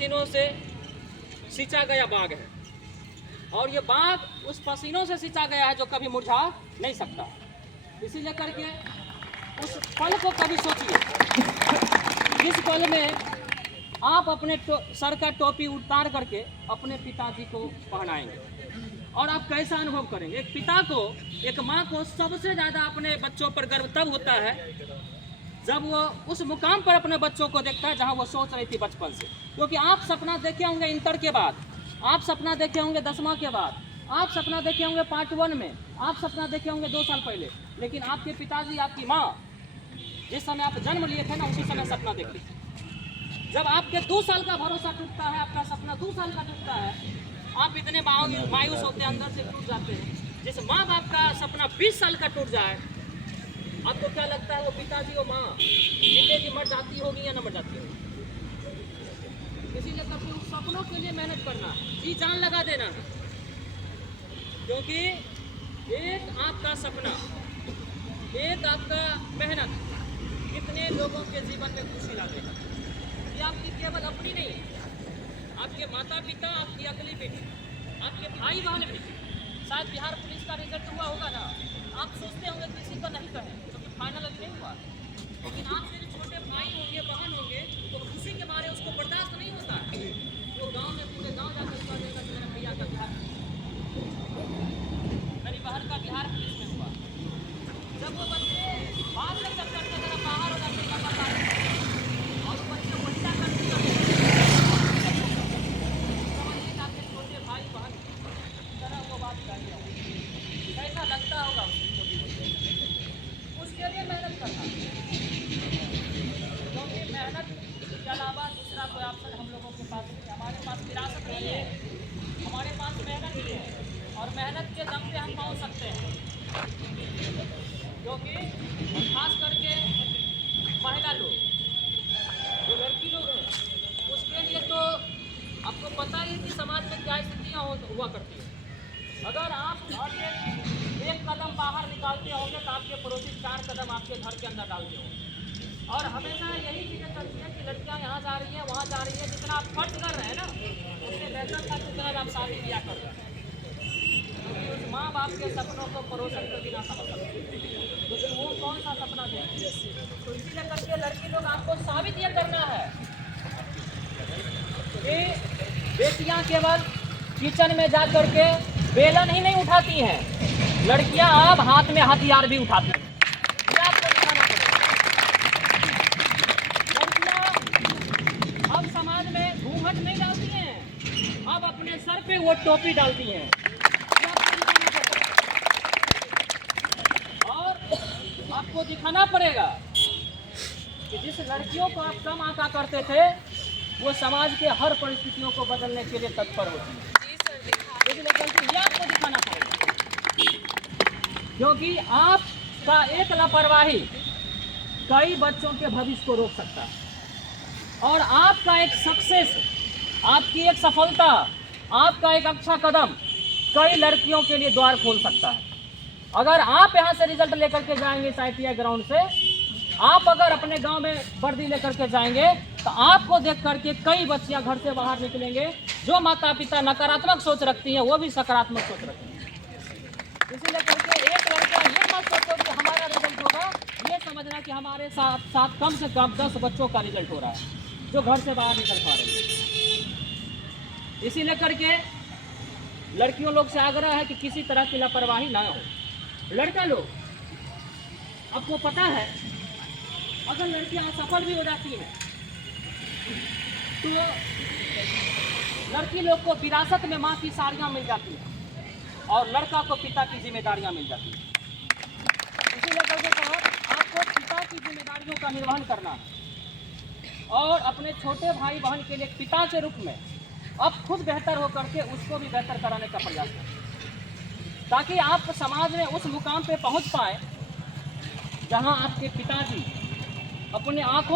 पसीनों से सिंचा गया बाग है और ये बाग उस पसीनों से सिंचा गया है जो कभी मुरझा नहीं सकता। इसीलिए करके उस पल को कभी सोचिए, जिस पल में आप अपने सर का टोपी उतार करके अपने पिताजी को पहनाएंगे और आप कैसा अनुभव करेंगे। एक पिता को, एक माँ को सबसे ज़्यादा अपने बच्चों पर गर्व तब होता है जब वो उस मुकाम पर अपने बच्चों को देखता है जहां वो सोच रही थी बचपन से। क्योंकि आप सपना देखे होंगे इंटर के बाद, आप सपना देखे होंगे 10वां के बाद, आप सपना देखे होंगे पार्ट 1 में, आप सपना देखे होंगे 2 साल पहले, लेकिन आपके पिताजी, आपकी माँ जिस समय आप जन्म लिए थे ना, उसी समय सपना देख ली। जब आपके 2 साल का भरोसा टूटता है, आपका सपना 2 साल का टूटता है, आप इतने मायूस होते हैं, अंदर से टूट जाते हैं। जिस माँ बाप का सपना 20 साल का टूट जाए, आपको क्या लगता है वो पिताजी और माँ जिंदगी मर जाती होगी या न मर जाती होगी। इसीलिए कभी उन सपनों के लिए मेहनत करना, जी जान लगा देना है, क्योंकि एक आपका सपना, एक आपका मेहनत कितने लोगों के जीवन में खुशी लाते हैं। ये आपकी केवल अपनी नहीं, आपके माता पिता, आपकी अगली पीढ़ी, आपके भाई बहन भी। शायद बिहार पुलिस का रिजल्ट हुआ होगा ना, आप सोचते होंगे किसी को नहीं कहें क्योंकि फाइनल अभी नहीं हुआ, लेकिन आप मेरे छोटे भाई होंगे, बहन होंगे, तो खुशी के मारे उसको बर्दाश्त नहीं होता है। वो गांव में पूरे गांव जाकर कह देगा कि मेरे भैया का बिहार, मेरी बहन का बिहार पुलिस में हुआ। जब वो बच्चे बाहर से चक्कर से जरा बाहर हो जाते हैं और बच्चे बच्चा करते हैं, समझिए आपके छोटे भाई बहन तरह वो बात कर दिया, कैसा लगता होगा उसके लिए मेहनत करना। क्योंकि मेहनत के अलावा दूसरा कोई ऑप्शन हम लोगों के पास नहीं है। हमारे पास विरासत नहीं है, हमारे पास मेहनत ही है और मेहनत के दम पे हम पहुंच सकते हैं। क्योंकि खास करके महिला लोग, जो लड़की लोग हैं, उसके लिए तो आपको पता ही है कि समाज में क्या स्थितियाँ हुआ करती है। अगर आप घर से एक कदम बाहर निकालते होंगे तो आपके पड़ोसी 4 कदम आपके घर के अंदर डालते होंगे। और हमेशा यही चीज़ें चलती है कि लड़कियां यहाँ जा रही हैं, वहाँ जा रही हैं। जितना आप खर्च कर रहे हैं ना, उससे बेहतर था जितना आप शादी ब्याह कर रहे हैं, क्योंकि उस माँ बाप के सपनों को पड़ोसन के बिना समझ सकते, लेकिन वो कौन सा सपना देखते। तो इसीलिए करके लड़की लोग आपको साबित ये करना है कि बेटियाँ केवल किचन में जा करके बेलन ही नहीं उठाती हैं, लड़कियां अब हाथ में हथियार भी उठाती हैं। आपको दिखाना पड़ेगा। लड़कियां अब समाज में घूंघट नहीं डालती हैं, अब अपने सर पे वो टोपी डालती हैं। और आपको दिखाना पड़ेगा कि जिस लड़कियों को आप कम आंका करते थे, वो समाज के हर परिस्थितियों को बदलने के लिए तत्पर होती है। ये आपको दिखाना पड़ेगा, क्योंकि आपका एक लापरवाही कई बच्चों के भविष्य को रोक सकता है और आपका एक सक्सेस, आपकी एक सफलता, आपका एक अच्छा कदम कई लड़कियों के लिए द्वार खोल सकता है। अगर आप यहां से रिजल्ट लेकर के जाएंगे इस ITI ग्राउंड से, आप अगर अपने गांव में वर्दी लेकर के जाएंगे तो आपको देख करके कई बच्चियां घर से बाहर निकलेंगे। जो माता पिता नकारात्मक सोच रखती हैं, वो भी सकारात्मक सोच रखती हैं। इसीलिए करके एक लड़का ये मत सोचो कि हमारा रिजल्ट होगा, ये समझना कि हमारे साथ कम से कम 10 बच्चों का रिजल्ट हो रहा है जो घर से बाहर निकल पा रहे हैं। इसीलिए करके लड़कियों लोग से आग्रह है कि किसी तरह की लापरवाही ना हो। लड़का लोग, आपको पता है अगर लड़कियां असफल भी हो जाती हैं तो लड़की लोग को विरासत में माँ की साड़ियाँ मिल जाती हैं और लड़का को पिता की जिम्मेदारियाँ मिल जाती हैं। इसीलिए करके कहा आपको पिता की जिम्मेदारियों का निर्वहन करना है और अपने छोटे भाई बहन के लिए पिता के रूप में अब खुद बेहतर होकर के उसको भी बेहतर कराने का प्रयास करें, ताकि आप समाज में उस मुकाम पे पहुंच पाए जहां आपके पिताजी अपने आंखों